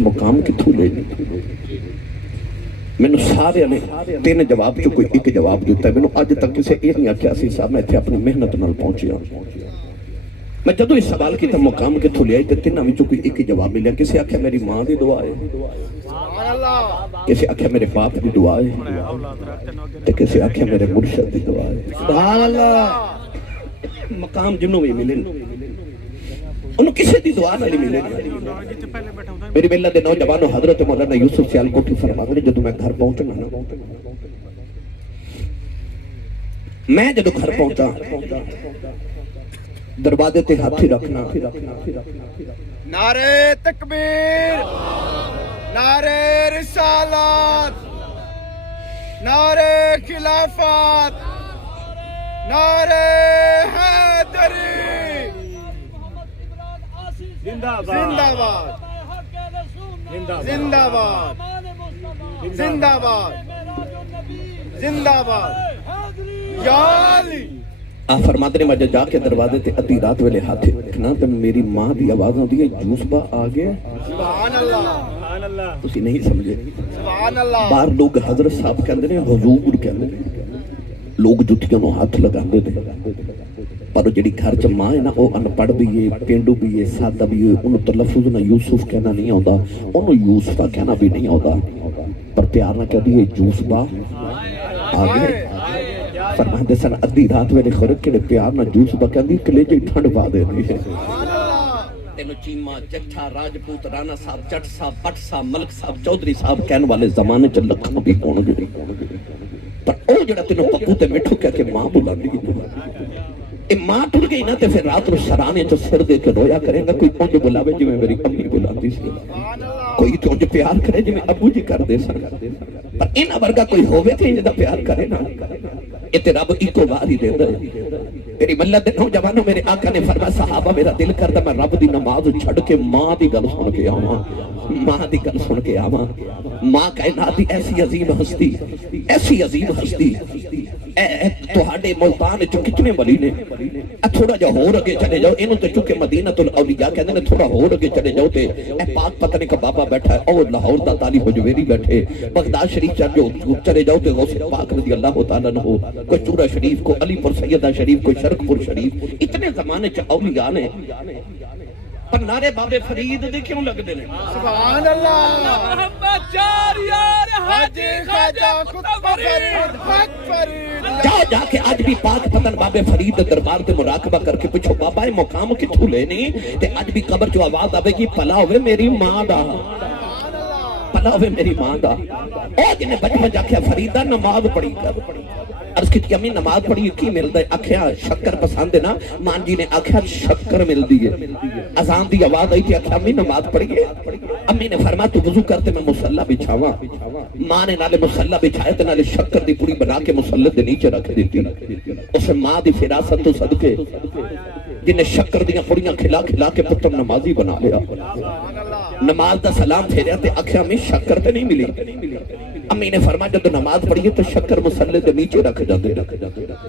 مقام کتھوں لے میں سارے نے 3 جواب چ کوئی ایک جواب دیتا ہے. میں اج تک کسی یہ نہیں آخیا سی صاحب میں اتنے اپنی محنت نال پہنچیا. میں جدو یہ سوال کیا مقام کتھوں لیا تو 3 میں کوئی ایک جواب ملیا. کسی آخیا میری ماں دی دعا ہے, کسی آخیا میرے باپ دی دعا ہے, کسی آخیا میرے مرشد دی دعا ہے. سبحان اللہ. مقام جنوں بھی ملے انہوں کسی دی دعا نہیں ملے. میری ملہ دے نوجوانوں حضرت مولانا یوسف سیالکوٹی فرماتے ہیں جدو میں گھر پہنچنا نا, میں جدو گھر پہنچا دروازے تے ہاتھ ہی رکھنا, نعرے تکبیر, نعرے رسالت, نعرے خلافت, نعرے حیدری, زندہ باد, زندہ باد, زندہ باد, زندہ باد, یا علی. آپ فرماتے ہیں میں جا کے دروازے تے ادھی رات ویلے ہاتھ رکھنا تو میری ماں دی آواز آتی ہے یوسفہ آ گیا. سبحان اللہ, تسی نہیں سمجھے. سبحان اللہ. باہر لوگ حضرت صاحب کہندے ہیں حضور کہندے ہیں, لوگ جتیاں نو ہاتھ لگاندے نے, پر جڑی گھر چ ماں ہے نا وہ ان پڑھ بھی ہے, پینڈو بھی ہے, سادہ بھی ہے, انہوں تلفظ نہ یوسف کہنا نہیں آتا, انہوں یوسفہ کہنا بھی نہیں آتا, پر پیار نہ کہہ دیئے یوسفہ آ گئے. فرماتے سن ادھی رات ویلے خرک کے پیار نہ یوسفہ کہہ دی کلیجے ٹھنڈ پا دے دی ہے. تینو چیمہ, جٹھا, راجپوت, رانا صاحب, جٹ صاحب, بٹ صاحب, ملک صاحب, چودھری صاحب کہنے والے زمانے چل لکھاں بھی کون گئے, پر او جڑا تینو پپو تے مٹھو کہہ کے ماں بلا دی. اے ماں ٹر گئی نا تے پھر رات رو سرانے چو سر دے کے رویا کریں گا. کوئی پونج بلاوے جی میں میری امی بلا دی سی, کوئی پونج پیار کرے جی میں ابو جی کر دے سن, پر انہاں ورگا کوئی ہووے تے انجدہ پیار کرے نا. یہ تے رب ایکو بار ہی دے دے. میری ملت دے نوجوانوں میرے آقا نے فرمایا صحابہ میرا دل کرتا میں رب دی نماز چھڑ کے ماں دی گل سن کے آواں, ماں دی گل سن کے آواں. ماں کائنات دی ایسی عظیم ہستی, ایسی عظیم ہستی. تہاڈے ملتان چ کتنے ولی نے, تھوڑا جا ہور اگے چلے جاؤ, انہوں تے چونکہ مدینہ الاولیاء کہتے ہیں تھوڑا ہور اگے چلے جاؤ تے اے پاک پتنے کا بابا بیٹھا ہے, اور لاہور دا تالی حجویری بیٹھے, بغداد شریف چلے جاؤ تے غوث پاک رضی اللہ تعالیٰ عنہ, کوئی چورہ شریف, کوئی علی پور سیدہ شریف, کوئی شرک پور شریف, اتنے زمانے چ اولیاء نے. پر نعرے بابے فرید دے کیوں لگ دے نے؟ سبحان اللہ. محمد جاریار حاجی خواجہ خطب فرید, حق فرید. جاؤ جا کے آج بھی پاک پتن بابے فرید دربار تے مراقبہ کر کے پوچھو بابا یہ مقام کتھوں لینے, تے آج بھی قبر چو آواز آوے گی پلا ہوئے میری ماں دا, پلا ہوئے میری ماں دا. او جنہیں بچپن جا کے فریدہ نماز پڑھی کر, عرض کی تھی امی نماز پڑھی کی مل دے, آکھیا شکر پسند ہے نا. مان جی نے آکھیا شکر مل دی ہے. اذان دی آواز آئی تھی, آکھیا امی نماز پڑھی ہے. امی نے فرمایا تو وضو کرتے میں مصلی بچھاواں. ماں نے نالے مصلی بچھائے تے نالے شکر دی پوری بنا کے مصلی دے نیچے رکھ دیتی. اسے ماں دی فراست تو صدقے جنہیں شکر دیاں پوریاں کھلا کھلا کے پتر نمازی بنا لیا. نماز دا سلام پھیریا تے آکھیا امی شکر تے نہیں ملی. امی نے فرمایا جب نماز پڑھی تو شکر مصلی دے نیچے رکھ جاتے.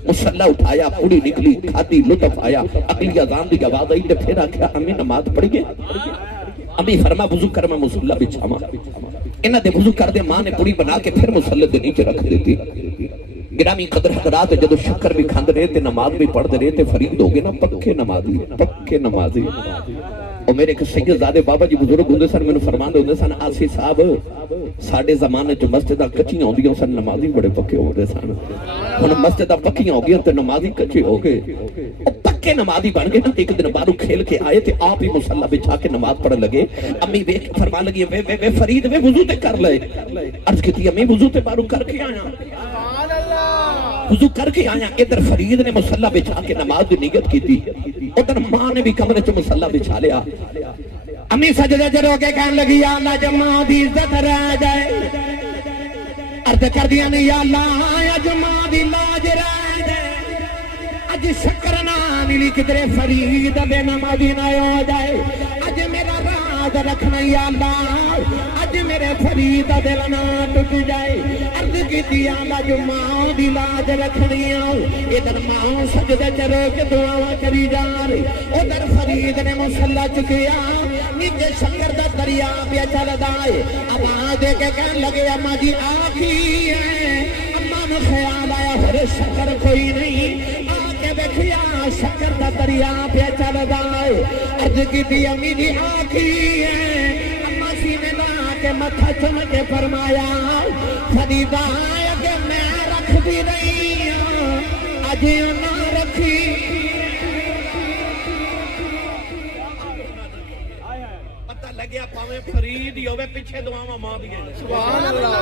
مصلی اٹھایا, پوری نکلی, کھاتی, لطف آیا, اگلی اذان دی آواز آئی تے پھر آکھیا امی نماز پڑھی ہے. امی فرما وضو کر میں مصلی بچھاواں. انہاں دے وضو کر دے ماں نے پوری بنا کے پھر مصلی دے نیچے رکھ دیتی. گرامی قدر حضرات جدو شکر بھی کھاند رہے تے نماز بھی پڑھ رہے تے فرید ہو گئے نا پکے نمازی, پکے نمازی. اور میرے ایک سید زادے بابا جی بزرگ ہوندے سن میں فرمان دے ہوندے سن آسی صاحب ساڑھے زمانے جو مسجدہ کچیاں ہوں دیوں سن نمازی بڑے پکے ہوندے سن. انہوں مسجدہ پکیاں ہو گیا تے نمازی کچے ہو گئے, اور پکے نمازی بن گئے نا. ایک دن بارو کھیل کے آئے تے آپ ہی مصلی بچھا کے نماز پڑھ لگے. امی فرمان لگی وے فرید وے وضو تے کر لے. عرض کی تھی امی وضو تے بارو کر کے آیا, وضو کر کے آیا. ادھر فرید نے مصلی بچھا کے نماز دی نیت کی تھی, ادھر ماں نے بھی کمرے چ مصلی بچھا لیا. امی سجدے چ رو کے کہنے لگی یا اللہ جب ماں دی عزت رہ جائے, عرض کر دیا نہیں یا اللہ اج ماں دی لاج رہ جائے. اج شکر نہ ملی کدرے فرید بے نمازی نہ ہو جائے. اج میرا راز رکھنا یا اللہ, اج میرے فرید دل نہ ٹوٹ جائے. عرض کی دیا اللہ جو ماں دی لاج رکھنی آؤ. ادھر ماں سجدے چ رو کے دعا کری جا رہی, ادھر فرید نے مصلی چکیا. نیچے شکر دا دریا پہ چلدا ہے اب آ دے کے کہن لگے اما جی آخی ہے اما نو خیال آیا پھر شکر کوئی نہیں آ کے دیکھیا شکر دا دریا پہ چلدا ہے عرض کی تھی امی جی آخی ہے اما سینے لا کے متھا چم کے فرمایا فریدا کہ میں رکھ بھی نہیں اج نہ رکھی لگیا پاویں فرید ہی ہوے پیچھے دعاواں ماں دی سبحان اللہ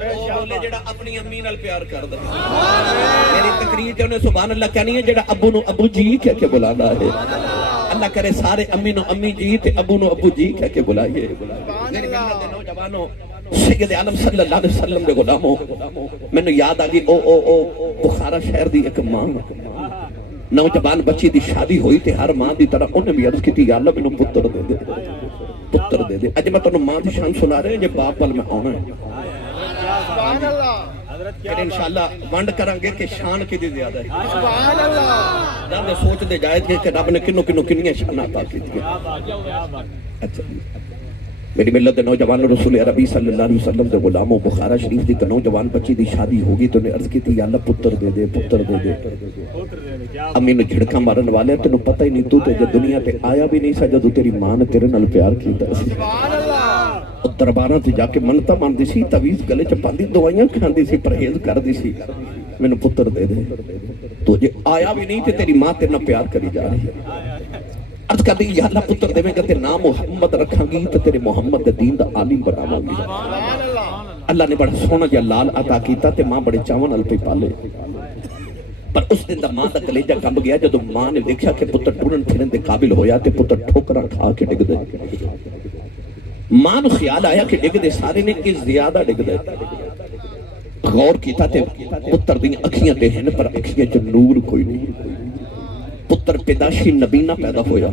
وہ بولے جڑا اپنی امی نال پیار کردا میری تقریر تے انہیں سبحان اللہ کہنی ہے جڑا ابو نو ابو جی کہہ کے بلانا ہے اللہ کرے سارے امی نو امی جی تے ابو نو ابو جی کہہ کے بلائیے میری ملت دے نوجوانوں سید عالم صلی اللہ علیہ وسلم دے غلاموں مینوں یاد آ گئی او بخارا شہر دی ایک ماں نوجوان بچی دی شادی ہوئی تے ہر ماں دی طرح انہیں بھی عرض کی تھی یا اللہ مینوں پتر دے دے پتر دے دے اج میں تانوں ماں دی شان سنا رہے ہیں جے باپ وال میں آنا ہے سبحان اللہ پھر انشاءاللہ ونڈ کریں گے کہ شان کی دی زیادہ ہے سبحان اللہ رب سوچ دے جائے کہ رب نے کنوں کنوں کنیاں شاناں عطا کیتیاں اچھا میری ملت دے نوجوان رسول عربی صلی اللہ علیہ وسلم دے غلاموں بخارا شریف دی نوجوان بچی دی شادی ہوگی تو نے عرض کی تھی یا اللہ پتر دے دے پتر دے دے امی نے جھڑکا مارن والے تینوں پتہ ہی نہیں تو تے جے دنیا تے آیا بھی نہیں سا جدوں تیری ماں نے تیرے نال پیار کیتا سی سبحان اللہ درباراں تے جا کے منتا مانتی سی تعویذ گلے چ پاندی دوائیاں کھاندی سی پرہیز کردی سی مینوں پتر دے دے تو جے آیا بھی نہیں تے تیری ماں تیرے نال پیار کری جا رہی ہے عرض کر دی یا اللہ پتر دے میں کہ تیرے نام محمد رکھاں گی تے تیرے محمد دے دین دا عالم بناواں گی سبحان اللہ اللہ نے بڑا سونا جا لال عطا کیتا تے ماں بڑے چاون نال پئی پالے پر اس دن دا ماں دا کلیجہ کمب گیا جدو ماں نے دیکھا کہ پتر ٹورن پھرن دے قابل ہویا تے پتر ٹھوکراں کھا کے ڈگ دے ماں نو خیال آیا کہ ڈگ دے سارے نے کہ زیادہ ڈگ دے غور کیتا تے پتر دی اکھیاں تے ہن پر اکھیاں چ نور کوئی نہیں پتر پیداشی نبینا پیدا ہویا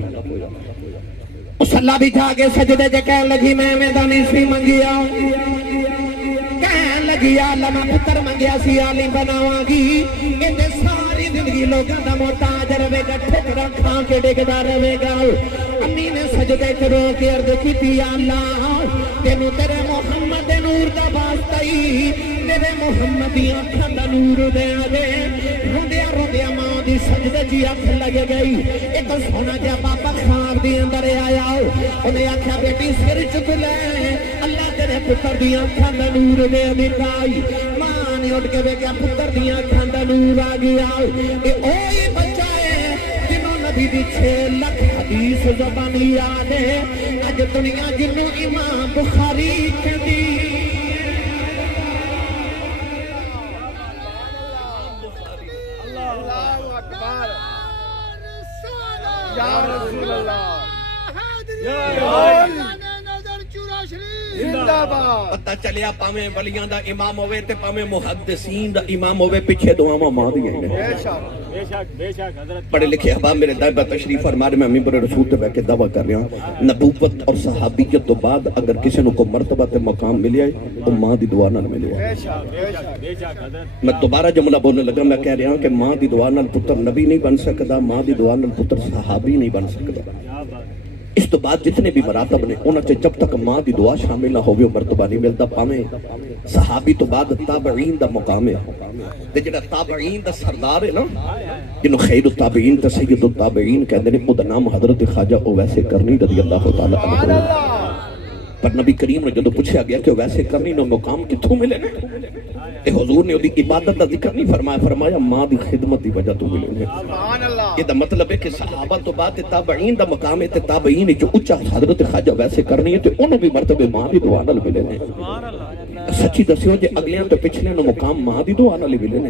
مصلی بٹھا کے سجدے جے کہن لگی میں میدانی سی منگیا کہن لگی اللہ میں پتر منگیا سی عالم بناواں گی کہ ساری زندگی لوگاں دا محتاج رہے گا ٹھکرا کھا کے ڈگدا رہے گا امی نے سجدے چ رو کے عرض کیتی یا اللہ تینوں تیرے محمد دے نور دا واسطہ ہی تیرے محمد دی اکھاں دا نور دے دے روندیا روندیا ماں دی سجدے جی اکھ لگ گئی ایک سونا جا بابا خواب دی اندر آیا انہیں آکھیا بیٹی سر چک لے اللہ تیرے پتر دی اکھاں دا نور دے دکھائی ماں نے اٹھ کے ویکھیا پتر دی اکھاں دا نور آ گیا اے اوہی بچہ ہے جنوں نبی دی 6 لاکھ حدیث زبان یاد ہے اج دنیا جنوں امام بخاری کہندی یا رسول اللہ زندہ باد پتہ چلیا پاویں ولیاں دا امام ہوئے تے پاویں محدثین دا امام ہوئے پیچھے دعاواں ماں دی ہیں بے شک حضرت پڑھے لکھے احباب میرے دائبہ تشریف فرما رہے میں ممبر رسول تے بیٹھ کے دعویٰ کر رہا ہوں نبوت اور صحابیت تو بعد اگر کسی نے کو مرتبہ تے مقام ملیا ہے تو ماں دی دعا نال ملیا ہے بے شک حضرت میں دوبارہ جملہ بولنے لگا میں کہہ رہا ہوں کہ ماں دی دعا نال پتر نبی نہیں بن سکتا ماں دی دعا نال پتر صحابی نہیں بن سکتا اس تو بعد جتنے بھی مراتب نے انہاں سے جب تک ماں دی دعا شامل نہ ہوگی مرتبہ نہیں ملتا پاویں صحابی تو بعد تابعین دا مقام ہے تے جڑا تابعین دا سردار ہے نا جنوں خیر التابعین تے سید التابعین کہندے نے خود نام حضرت خواجہ او ویسے کرنی رضی اللہ تعالی عنہ پر نبی کریم نے جدو پوچھا گیا کہ ویسے کرنی نو مقام کتھوں ملے نے تے حضور نے دی عبادت دا ذکر نہیں فرمایا فرمایا ماں دی خدمت دی وجہ تو ملے نے سبحان اللہ یہ دا مطلب ہے کہ صحابہ تو بعد تابعین دا مقام ہے تے تابعین جو اونچا حضرت خواجہ ویسے کرنی ہے تے انہوں بھی مرتبے ماں دی دعا نال ملے نے سچی دسیو جے اگلیاں تے پچھلے نو مقام ماں دی دعا نال ملے نے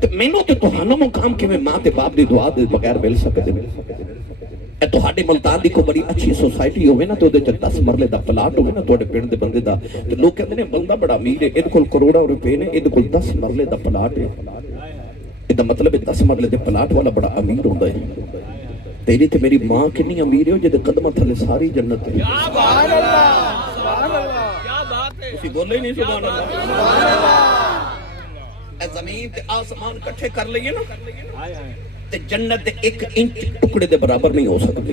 تے مینوں تے تہانوں مقام کیویں ماں تے باپ دی دعا دے بغیر مل سکدے نے اے تہاڈے ملتان دی کوئی بڑی اچھی سوسائٹی ہوے نا تے اودے چ 10 مرلے دا پلاٹ ہوے نا تہاڈے پنڈ دے بندے دا تے لوگ کہندے نے بندہ بڑا امیر ہے ایں کول کروڑاں روپے نے ایں کول 10 مرلے دا پلاٹ ہے اے دا مطلب ہے 10 مرلے دے پلاٹ والا بڑا امیر ہوندا ہے تیری تے میری ماں کنی امیر ہے جے قدماں تھلے ساری جنت ہے سبحان اللہ سبحان اللہ کیا بات ہے تسی بولے نہیں سبحان اللہ سبحان اللہ اے زمین تے آسمان اکٹھے کر لئیے نا تے جنت دے 1 انچ ٹکڑے دے برابر نہیں ہو سکتے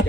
8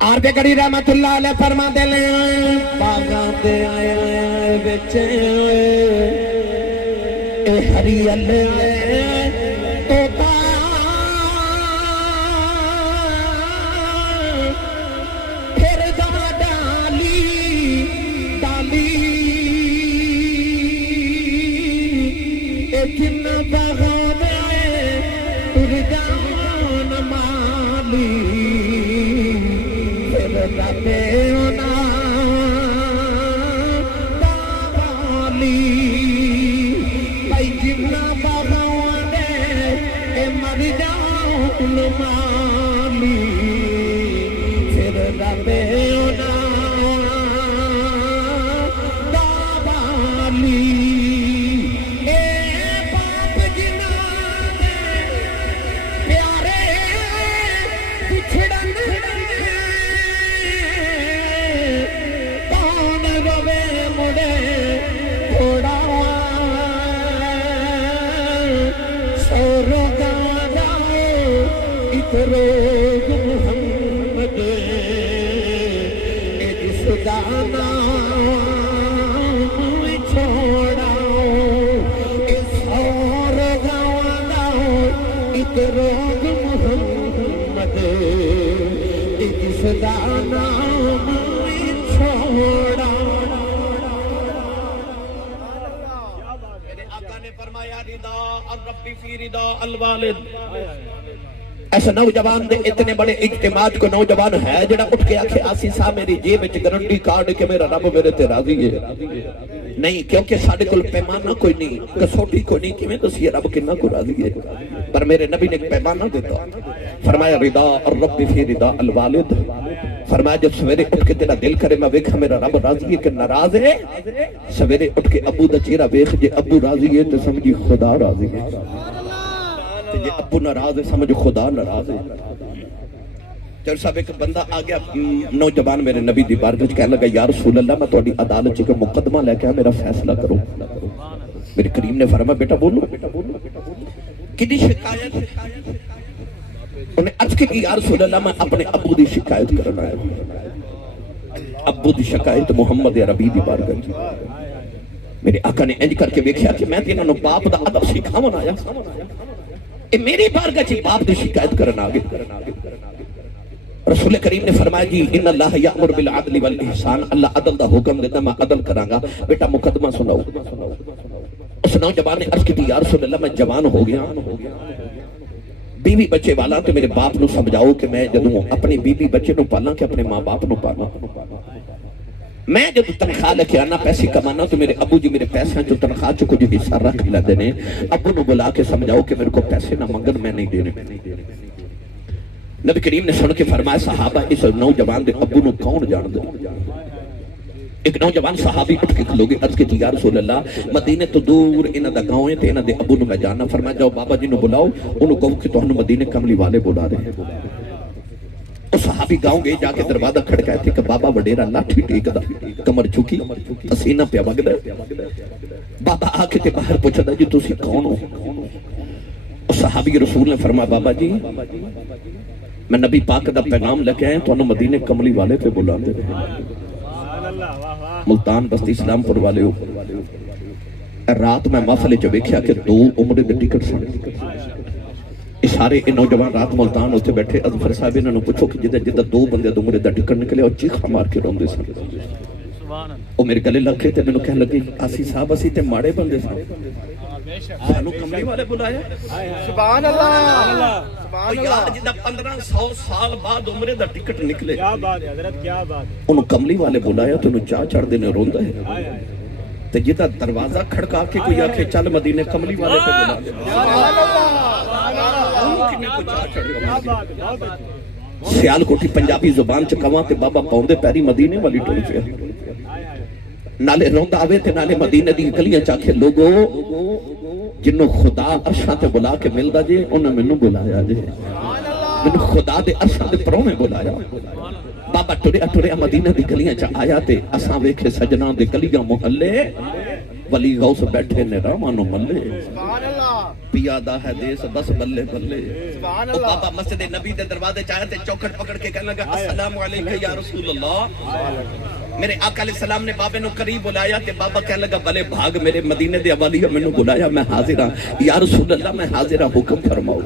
آرتے کری رحمت اللہ علیہ فرما دے لے باغاں تے آئے وچ اے ہریل توتا پھر دا ڈالی ڈالی اے جن باغاں تے آئے تر جان مالی ربے اونا باغالی بھائی جنا باغانے اے مر جاؤن مالی پھر ربے اونا باغالی اے باپ جنا پیارے پچھڑن روگ محمد جس دا نام چھوڑاؤ اس اور گانا ایک روگ محمد جس دا نام چھوڑاؤ میرے آقا نے فرمایا رضا الرب فی رضا الوالد ایسا نوجوان دے اتنے بڑے اجتماعات کو نوجوان ہے جڑا اٹھ کے آکھے آسی صاحب میری جیب وچ گارنٹی کارڈ کہ میرا رب میرے تے راضی ہے نہیں کیونکہ ساڈے کول پیمانہ کوئی نہیں کسوٹی کوئی نہیں کیویں تسی رب کنا کو راضی ہے پر میرے نبی نے ایک پیمانہ دیتا فرمایا رضا الرب فی رضا الوالد فرمایا جب سویرے اٹھ کے تیرا دل کرے میں ویکھا میرا رب راضی ہے کہ ناراض ہے سویرے اٹھ کے ابو دا چہرہ ویکھ جے ابو راضی ہے تو سمجھی خدا راضی ہے یہ ابو ناراض ہے سمجھ خدا ناراض ہے چل صاحب ایک بندہ آگیا نوجوان میرے نبی دی بارگاہ کہنے لگا یا رسول اللہ میں تہاڈی عدالت چ مقدمہ لے کے میرا فیصلہ کرو میرے کریم نے فرمایا بیٹا بولو کدی شکایت انہیں عرض کی یا رسول اللہ میں اپنے ابو دی شکایت کرنا ہے ابو دی شکایت محمد عربی دی بارگاہ میرے آقا نے انج کر کے دیکھا کہ میں تینوں باپ دا ادب سکھاون آیا اے میری بارگاہ چ باپ دی شکایت کرنا آگے رسول کریم نے فرمایا جی ان اللہ یامر بالعدل والاحسان اللہ عدل دا حکم دیتا میں عدل کراں گا بیٹا مقدمہ سناؤ اس نوجوان نے عرض کی یا رسول اللہ میں جوان ہو گیا بیوی بچے والا تو میرے باپ نو سمجھاؤ کہ میں جدوں اپنی بیوی بچے نو پالاں کہ اپنے ماں باپ نو پالاں میں جب تنخواہ لے کے آنا پیسے کمانا تو میرے ابو جی میرے پیسے جو تنخواہ چکو جو حصہ رکھ لیتے ہیں ابو نو بلا کے سمجھاؤ کہ میرے کو پیسے نہ منگن میں نہیں دینے نبی کریم نے سن کے فرمایا صحابہ اس نوجوان دے ابو نو کون جان دے ایک نوجوان صحابی اٹھ کے کھلو گے عرض کی یا رسول اللہ مدینے تو دور انہاں دا گاؤں ہے تے انہاں دے ابو نو میں جاننا فرمایا جاؤ بابا جی نو بلاؤ انہوں کہو کہ تہانوں مدینے کملی والے بلا رہے ہیں اس صحابی گاؤں گئے جا کے دروازہ کھڑکائے تھے کہ بابا وڈیرا لاٹھی ٹیک دا کمر چکی پسینہ پیا وگدا بابا آ کے تے باہر پوچھدا جی تسی کون ہو اس صحابی رسول نے فرمایا بابا جی میں نبی پاک دا پیغام لے کے آئے تانوں مدینے کملی والے پہ بلاندے رہے ملتان بستی اسلام پور والے ہو رات میں محفل چ ویکھیا کہ 2 عمرے دے ٹکٹ سن سارے نوجوان رات ملتان ہوتے بیٹھے اظفر صاحب انہوں نے پوچھو کہ جدہ 2 بندے عمرے دا ٹکٹ نکلے اور چیخا مار کے روندے سن وہ میرے گلے لگے تے میں کہنے لگے آسی صاحب اسی تے ماڑے بندے سن سانو کملی والے بلایا سبحان اللہ یار جدہ 1500 سال بعد عمرے دا ٹکٹ نکلے کیا بات ہے حضرت کیا بات انہوں کملی والے بلایا تو انہوں چاہ چڑھ دینے روندا ہے تے جدہ دروازہ کھڑکا کے کوئی آکھے چل مدینے کملی والے پہ بلا دے سیال کوٹھی پنجابی زبان چ کواں تے بابا پاؤندے پیری مدینے والی ٹول پیا نالے روندا آوے تے نالے مدینے دی گلیاں چاکھے لوگو جنوں خدا عرشاں تے بلا کے ملدا جے انہاں مینوں بلایا جے مینوں خدا دے عرشاں دے پرونے بلایا بابا ٹریا مدینہ دی گلیاں چ آیا تے اساں ویکھے سجنا دے گلیاں محلے ولی غوث بیٹھے نے راواں نو ملے سبحان اللہ پیا دا ہے دیس بس بلے بلے. سبحان وہ اللہ. بابا مسجد نبی دے دروازے چاہے تے چوکھٹ پکڑ کے کہنے لگا السلام علیکم یا رسول اللہ. میرے آقا علیہ السلام نے بابے نو قریب بلایا تے بابا کہنے لگا بلے بھاگ میرے مدینے دے والی میں نو بلایا میں حاضر ہاں یا رسول اللہ میں حاضر ہاں حکم فرماؤ.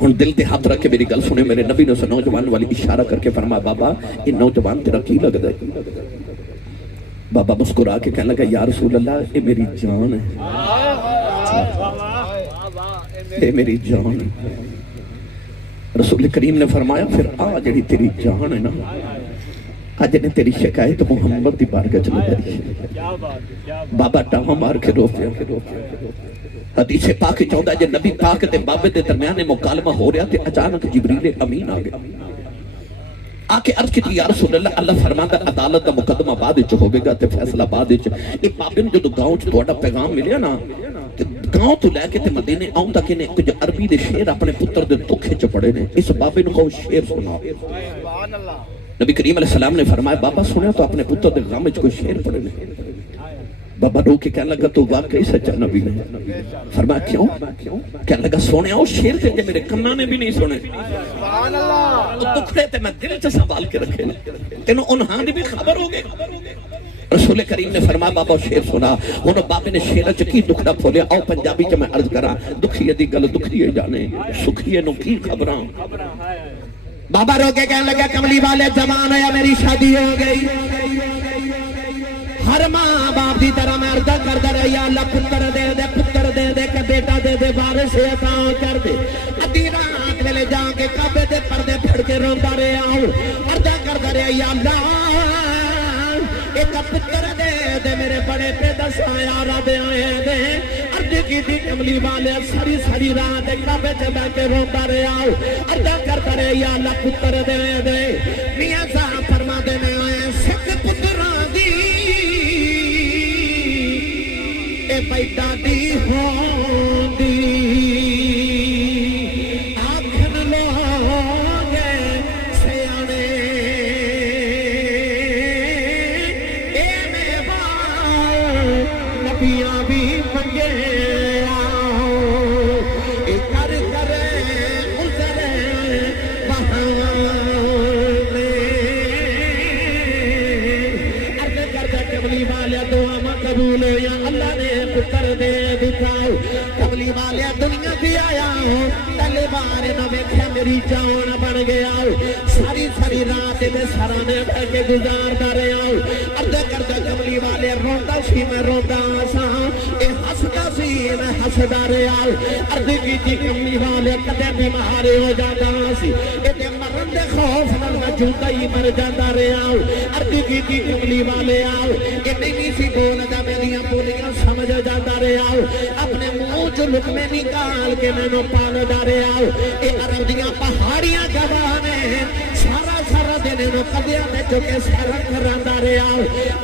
ہن دل تے ہاتھ رکھ کے میری گل سنے. میرے نبی نے اس نوجوان والی اشارہ کر کے فرمایا بابا یہ نوجوان تیرا کی لگدا ہے؟ بابا مسکرا کے کہنے لگا یا رسول اللہ یہ میری جان ہے یہ میری جان ہے. رسول کریم نے فرمایا پھر آ جڑی تیری جان ہے نا آج نے تیری شکایت محمد دی بارگاہ چ لگائی. بابا ٹاواں مار کے رو پیا. حدیث پاک چاہتا ہے جے نبی پاک تے بابے دے درمیان مکالمہ ہو رہا تے اچانک جبریل امین آ گیا. آ کے عرض کی یا رسول اللہ اللہ فرماتا عدالت دا مقدمہ بعد وچ ہوے گا تے فیصلہ بعد وچ. اے بابے نوں جدوں گاؤں چ تہاڈا پیغام ملیا نا تے گاؤں تو لے کے تے مدینے آؤں تک نے کچھ عربی دے شعر اپنے پتر دے دکھ وچ پڑھے نے. اس بابے نوں کہو شعر سنا. سبحان اللہ. نبی کریم علیہ السلام نے فرمایا بابا سنیا تو اپنے پتر دے غم وچ کوئی شعر پڑھے نے. بابا رو کے کہنے لگا تو واقعی سچا نبی نے. فرمایا کیوں؟ کہنے لگا سونیا وہ شعر تھے جو میرے کنا نے بھی نہیں سنے. سبحان اللہ. تو دکھڑے تے میں دل چ سنبھال کے رکھے تینوں انہاں دی بھی خبر ہو گئی. رسول کریم نے فرمایا بابا شعر سنا. ہن بابے نے شعر چ کی دکھڑا کھولیا. آؤ پنجابی چ میں عرض کراں دکھیے دی گل دکھیے جانے سکھیے نو کی خبراں. بابا رو کے کہنے لگا کملی والے زمان آیا میری شادی ہو گئی. ہر ماں باپ دی طرح میں عرض کردا رہا یا اللہ پتر دے دے کہ بیٹا دے دے وارث عطا کر دے. ادھی رات ویلے جا کے کعبے دے پردے پھڑ کے روندا رہا ہوں عرض کردا رہا یا اللہ ایک پتر دے دے میرے بڑے پہ دساں یاراں دے آئے دے. عرض کی تھی کملی والے ساری رات کعبے تے بیٹھ کے روندا رہا ہوں عرض کردا رہا یا اللہ پتر دے دے. میاں صاحب فرما دے نے آئے سک پتراں دی بیٹا دی ہوندی آکھن لوگ سیانے اے میں بال نبیاں بھی منگے اے کر کرے گزرے بہانے. عرض کردہ کملی والا دعا ماں قبول یا اللہ نے پتر دے دکھاؤ. کملی والے دنیا بھی آیا ہوں تلے بارے نہ ویکھیا میری جان بن گیا. ساری رات میں سرانے بہ کے گزاردا رہا ہوں. عرض کردا کملی والے روندا سی میں روندا سا اے ہسدا سی میں ہسدا رہا. عرض کیتی کملی والے کدے بیمار ہو جاتا سی اے تے مرن دے خوف نال میں جوتا ہی مر جاتا رہا. عرض کیتی کملی والے آؤ اے نہیں سی بولدا میریاں بولیاں سمجھ جاتا رہا. اپنے منہ چ لقمے نکال کے میں نو پالدا رہا. اے عرب دیاں پہاڑیاں جوان سارا دن نو قدیاں میں چکے سارا کراندا رہا.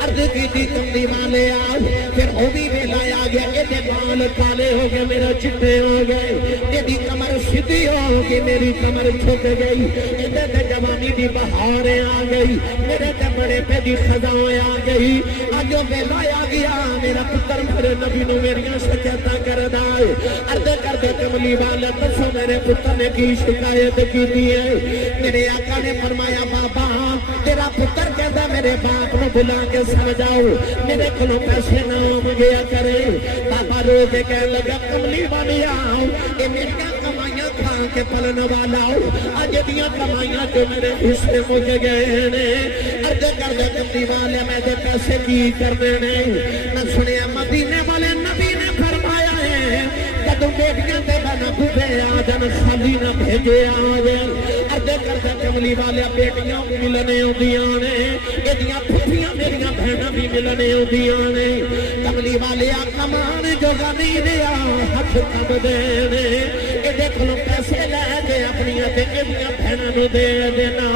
عرض کیتی کملی والے آؤ پھر او بھی ویلا آ گیا. اے دے بال کالے ہو گئے میرا چٹے ہو گئے. اے دی کمر سیدھی ہو گئی میری کمر جھک گئی. اے تے جوانی دی بہاریں آ گئی میرے تے بڑے پہ دی خزاں آ گئی. اج ویلا آ گیا میرا پتر میرے نبی نو میریاں شکایتاں کردا ہے. عرض کردے کملی والا دسو میرے پتر نے کی شکایت کیتی ہے. میرے آقا نے فرمایا بابا تیرا پتر کہتا میرے باپ نو بلا کے سمجھاؤ میرے کولوں پیسے نہ منگیا کرے. بابا رو کے کہنے لگا کملی والی آؤ اے میریاں کمائیاں کھا کے پلن والا ہوں. اج دیاں کمائیاں جو میرے حصے مک گئے نے. عرض کردے کملی والے میں تے پیسے کی کرنے نے. میں سنیا مدینے والے نبی نے فرمایا ہے جدوں بیٹیاں تے بنا بوبے آ جان خالی نہ بھیجے آوے. عرض کردے کملی والے بیٹیاں بھی ملنے آندیاں نے ایدیاں پھپھیاں میریاں بہناں بھی ملنے آندیاں نے. کملی والے کمان جو غنی دیا ہاتھ کب دے نے. اے دیکھ لو پیسے لے کے اپنی تے ایدیاں بہناں نو دے دینا.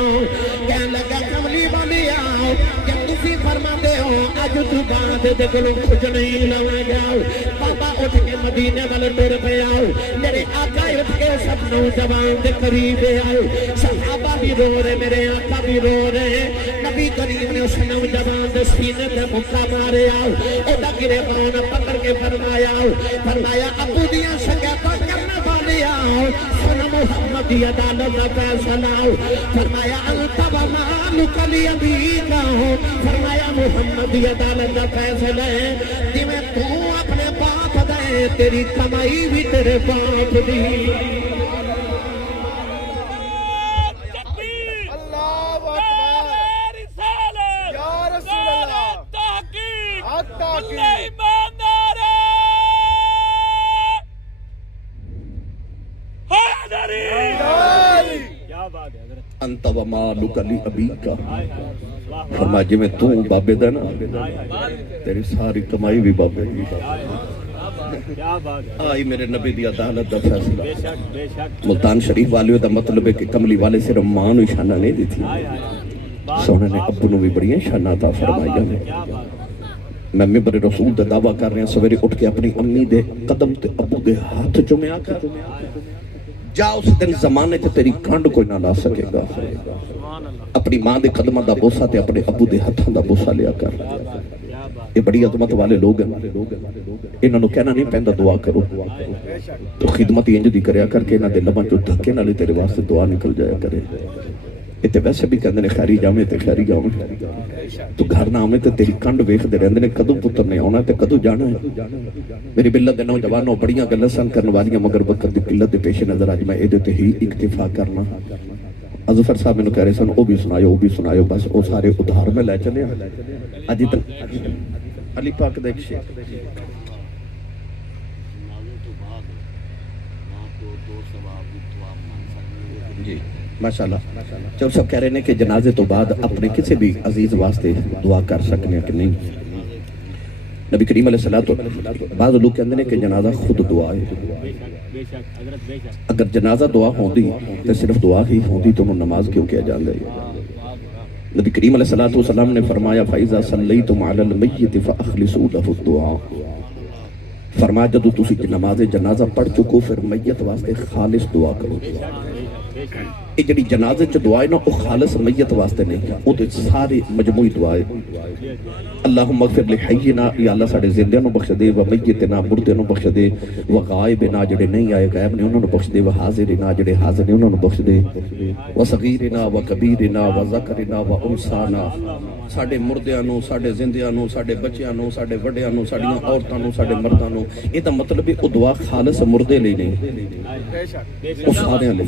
کہن لگا کملی والے آؤ جب تسی فرماندے ہو اج تو بعد دے کولوں کچھ نہیں لواں گا. بابا اٹھ کے مدینے والے ٹر پے آؤ. میرے آقا اٹھ کے سب نو نوجوان دے قریب آئے صحابہ بھی رو رہے میرے آقا بھی رو رہے نبی کریم نے اس نوجوان دے سینے تے مکہ مارے آؤ او دا گریبان پکڑ کے فرمایا ابو دیاں شکایتاں کرنے والے آؤ سن محمد دی عدالت دا فیصلہ آؤ فرمایا انت و مالک لیبیک آؤ فرمایا محمد دی عدالت دا فیصلہ ہے جی میں تو اپنے باپ دے تیری کمائی بھی تیرے باپ دی اللہ اکبر یا رسول اللہ حق تحقیق انت و مالک لیبیک فرمایا جی میں تو بابے دا نا تیری ساری کمائی بھی بابے دی آئی میرے نبی دی عدالت دا فیصلہ ملتان شریف والیوں دا مطلب ہے کہ کملی والے صرف ماں نو شانہ نہیں دی تھی سونے نے ابو نو بھی بڑی شانہ عطا فرمایا میں ممبر رسول دا دعویٰ کر رہے ہیں سویرے اٹھ کے اپنی امی دے قدم تے ابو دے ہاتھ چومیا کر جا اس دن زمانے تے تیری کانڈ کوئی نہ لا سکے گا اپنی ماں دے قدمہ دا بوسہ تے اپنے ابو دے ہاتھوں دا بوسہ لیا کر یہ بڑی عظمت والے لوگ ہیں انہوں نے کہنا نہیں پہندہ دعا کرو تو خدمت انج دی کریا کر کے انہوں دے لباں جو دھکے نہ لے تیرے واسطے دعا نکل جایا کرے یہ تے ویسے بھی کہندے نے خیری جاویں تے خیری جاویں تو گھر نہ آمیں تے تیری کنڈ ویکھ دے رہندے نے کدو پتر نے آنا تے کدو جانا ہے میری ملت دے نوجوانوں بڑیاں گلاں سن کرن والیاں مگر وقت دی قلت دے پیش نظر اج میں اے تے ہی اکتفا کرنا اظفر صاحب میں کہہ رہے سن او بھی سنایو بس او سارے ادھار میں لے چلے اج تک علی پاک دا ایک شعر جی ماشاءاللہ جب سب کہہ رہے ہیں کہ جنازے تو بعد اپنے کسی بھی عزیز واسطے دعا کر سکنے کہ نہیں نبی کریم علیہ السلام بعض لوگ کہتے ہیں کہ جنازہ خود دعا ہے اگر جنازہ دعا ہوندی تو صرف دعا ہی ہوندی تو انہوں نماز کیوں کیا جاندے نبی کریم علیہ السلام نے فرمایا فَإِذَا صَلَّيْتُمْ عَلَى الْمَيِّتِ فَأَخْلِصُوا لَهُ الدُّعَاءَ فرمایا جدو تسی نماز جنازہ پڑھ چکو پھر میت واسطے خالص دعا کرو یہ جڑی جنازے چ دعائے نا وہ خالص میت واسطے نہیں وہ تو سارے مجموعی دعائے اللہم اغفر لحینا یا اللہ ساڑے زندیاں نو بخش دے و میتنا مردے نو بخش دے و غائبنا جڑے نہیں آئے غائب نے انہوں نے بخش دے و حاضرنا جڑے حاضر نے انہوں نے بخش دے و صغیرنا و کبیرنا و ذکرنا و انسانا ساڑے مردیاں نو ساڑے زندیاں نو ساڑے بچیاں نو ساڑے وڈیاں نو ساڑیاں عورتاں نو ساڑے مرداں نو یہ دا مطلب ہے وہ دعا خالص مردے لے نہیں وہ سارے لے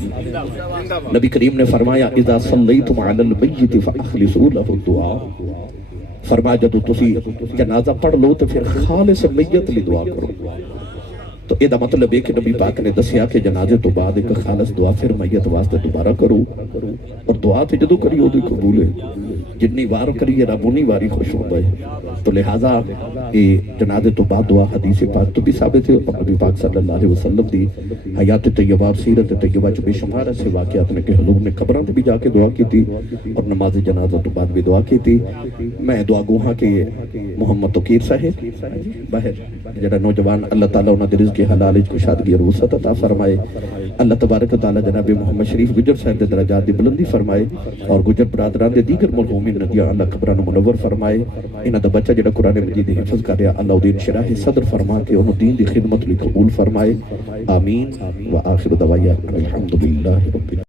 نبی کریم نے فرمایا اذا صلیتم علی المیت فاخلصوا له الدعاء فرمایا جدو تسی جنازہ پڑھ لو تو پھر خالص میت لی دعا کرو تو یہ دا مطلب ہے کہ نبی پاک نے دسیا کہ جنازے تو بعد ایک خالص دعا پھر میت واسطے دوبارہ کرو اور دعا تے جدو کری ہو تو قبول ہے جتنی وار کریے رب انہی واری خوش ہوتا ہے تو لہٰذا یہ جنازے تو بعد دعا حدیث پاک تو بھی ثابت ہے اور نبی پاک صلی اللہ علیہ وسلم دی حیات طیبہ سیرت طیبہ جو بے شمار ایسے واقعات میں کہ حضور نے قبروں تے بھی جا کے دعا کی تھی اور نماز جنازہ تو بعد بھی دعا کی تھی میں دعا گوہاں کہ محمد توقیر صاحب باہر جڑا نوجوان اللہ تعالیٰ انہاں دے رزق حلال کو شادگی اور وسعت عطا فرمائے اللہ تبارک و تعالیٰ جناب محمد شریف گجر صاحب دے درجات دی بلندی فرمائے اور گجر برادران دے دیگر مرحومین ندیاں اللہ قبران منور فرمائے انہاں دا بچہ جڑا قرآن مجید حفظ کر رہا اللہ دین شراح صدر فرما کے انہوں دین دی خدمت لی قبول فرمائے آمین و آخر دعوایا الحمدللہ رب